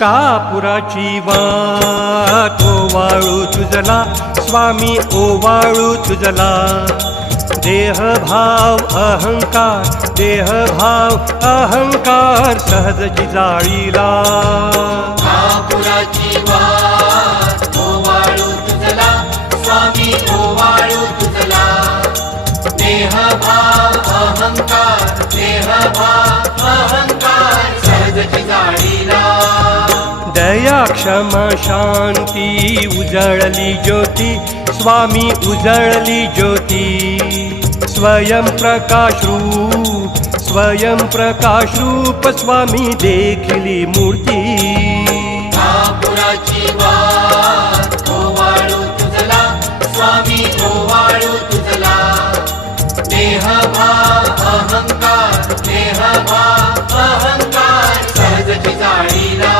कापुराची वाट ओवाळू तुझला स्वामी ओवाळू तुझला देहभाव अहंकार सहजची जाळीला कापुराची वाट ओवाळू तुझला स्वामी ओवाळू तुझला देहभाव अहंकार सहजची जाळीला दया क्षमा शांती उजळली ज्योती स्वामी उजळली ज्योती स्वयं प्रकाश रूप स्वामी देखिली मूर्ती